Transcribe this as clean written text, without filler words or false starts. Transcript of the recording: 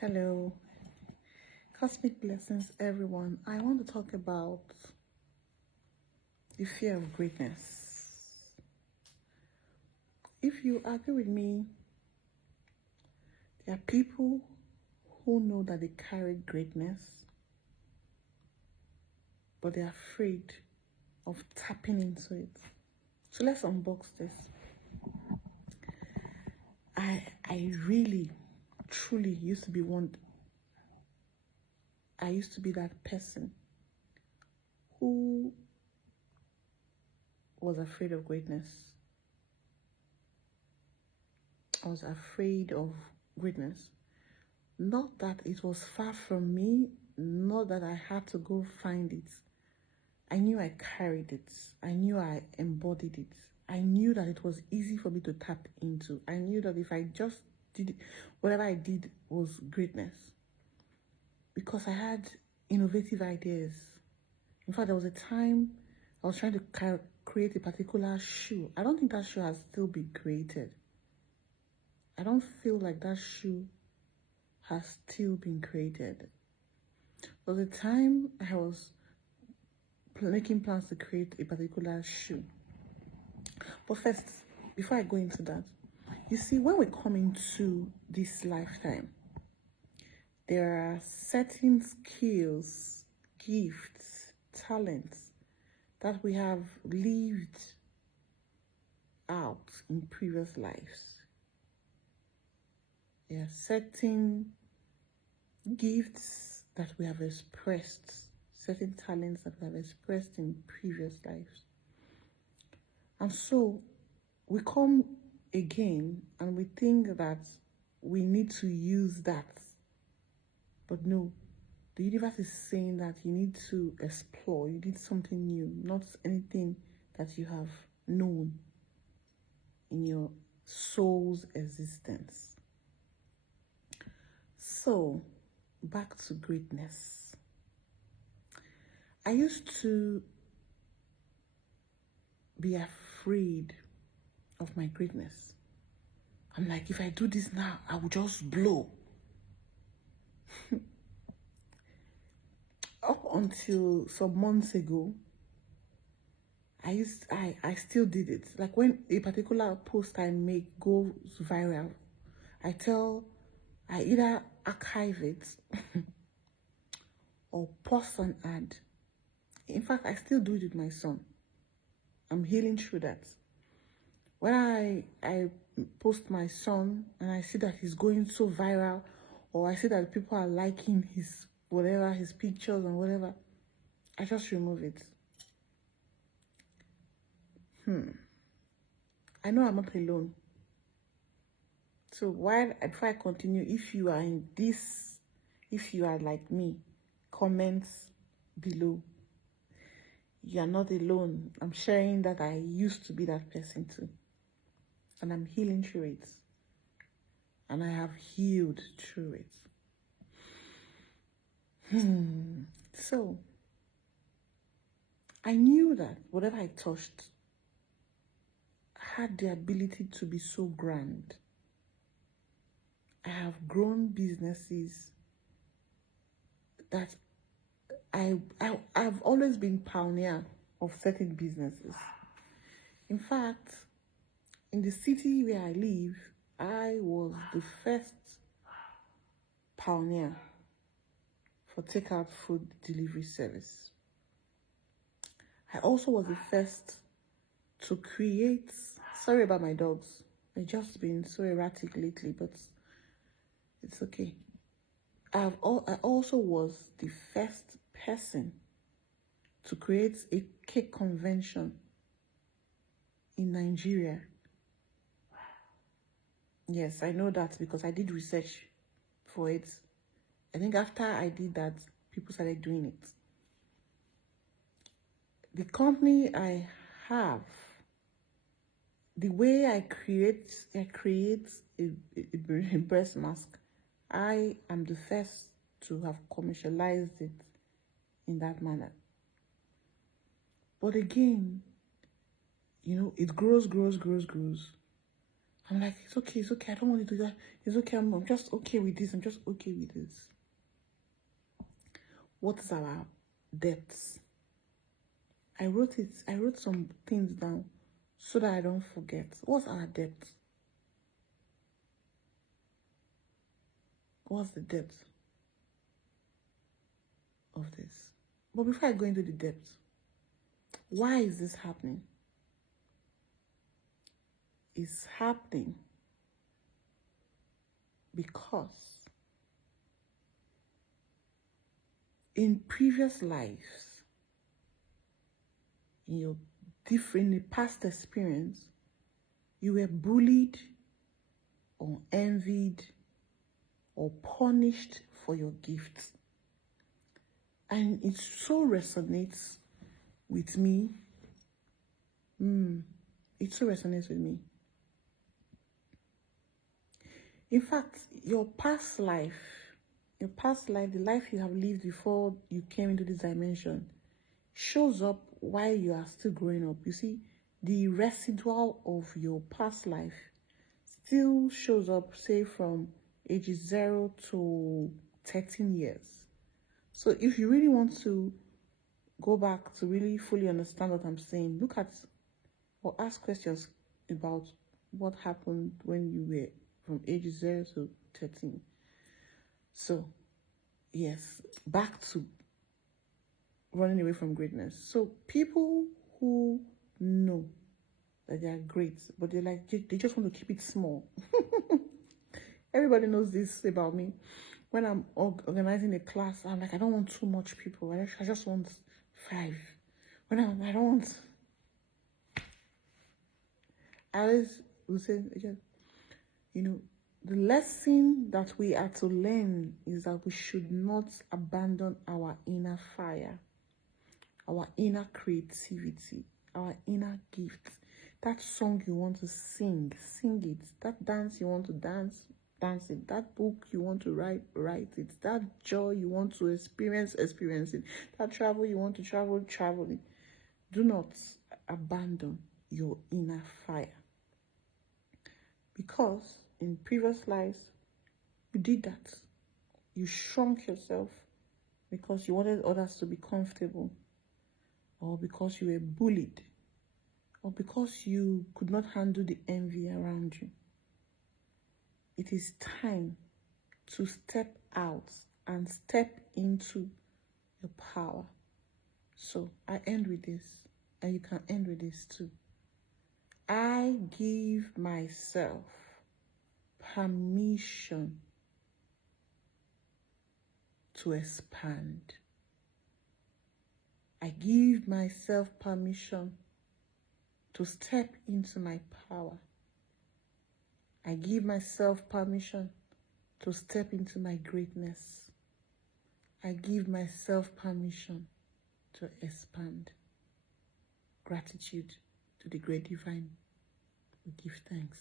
Hello, cosmic blessings, everyone. I want to talk about the fear of greatness. If you agree with me, there are people who know that they carry greatness, but they're afraid of tapping into it. So let's unbox this. I really, truly used to be I used to be that person who was afraid of greatness. I was afraid of greatness. Not that it was far from me, not that I had to go find it. I knew I carried it. I knew I embodied it. I knew that it was easy for me to tap into. I knew that if I just did it, whatever I did was greatness. Because I had innovative ideas. In fact, there was a time I was trying to create a particular shoe. I don't think that shoe has still been created. I don't feel like that shoe has still been created. There was a time I was making plans to create a particular shoe. But first, before I go into that, you see, when we come into this lifetime, there are certain skills, gifts, talents that we have lived out in previous lives. There are certain gifts that we have expressed, certain talents that we have expressed in previous lives. And so we come again and we think that we need to use that. But no, the universe is saying that you need to explore, you need something new, not anything that you have known in your soul's existence. So, back to greatness. I used to be afraid of my greatness. I'm like, if I do this now, I will just blow. Up until some months ago, I still did it. Like when a particular post I make goes viral, I either archive it or post an ad. In fact, I still do it with my son. I'm healing through that. When I post my son and I see that he's going so viral, or I see that people are liking his whatever, his pictures and whatever, I just remove it. I know I'm not alone. So before I continue, if you are like me, comments below. You are not alone. I'm sharing that I used to be that person too. And I'm healing through it. And I have healed through it. So, I knew that whatever I touched had the ability to be so grand. I have grown businesses that I've always been pioneer of certain businesses. In fact, in the city where I live, I was the first pioneer for takeout food delivery service. I also was the first to create, sorry about my dogs, they've just been so erratic lately, but it's okay. I also was the first person to create a cake convention in Nigeria. Yes, I know that because I did research for it. I think after I did that, people started doing it. The company I have, the way I create a breast mask, I am the first to have commercialized it in that manner. But again, it grows. I'm like, it's okay, it's okay. I don't want to do that. It's okay. I'm just okay with this. I'm just okay with this. What is our debts? I wrote some things down so that I don't forget. What's our debt? What's the depth of this? But before I go into the depth, why is this happening? It's happening because in previous lives, in your different past experience, you were bullied or envied or punished for your gifts. And it so resonates with me. It so resonates with me. In fact, your past life, the life you have lived before you came into this dimension, shows up while you are still growing up. You see, the residual of your past life still shows up, say, from ages 0 to 13 years. So if you really want to go back to really fully understand what I'm saying, look at or ask questions about what happened when you were from ages 0 to 13. So, yes, back to running away from greatness. So people who know that they are great, but they just want to keep it small. Everybody knows this about me. When I'm organizing a class, I'm like, I don't want too much people. I just want 5. I don't want. I always will say, you know, the lesson that we are to learn is that we should not abandon our inner fire, our inner creativity, our inner gift. That song you want to sing, sing it. That dance you want to dance, dance it. That book you want to write, write it. That joy you want to experience, experience it. That travel you want to travel, travel it. Do not abandon your inner fire. Because in previous lives, you did that. You shrunk yourself because you wanted others to be comfortable, or because you were bullied, or because you could not handle the envy around you. It is time to step out and step into your power. So I end with this, and you can end with this too. I give myself permission to expand. I give myself permission to step into my power. I give myself permission to step into my greatness. I give myself permission to expand. Gratitude to the great divine. We give thanks.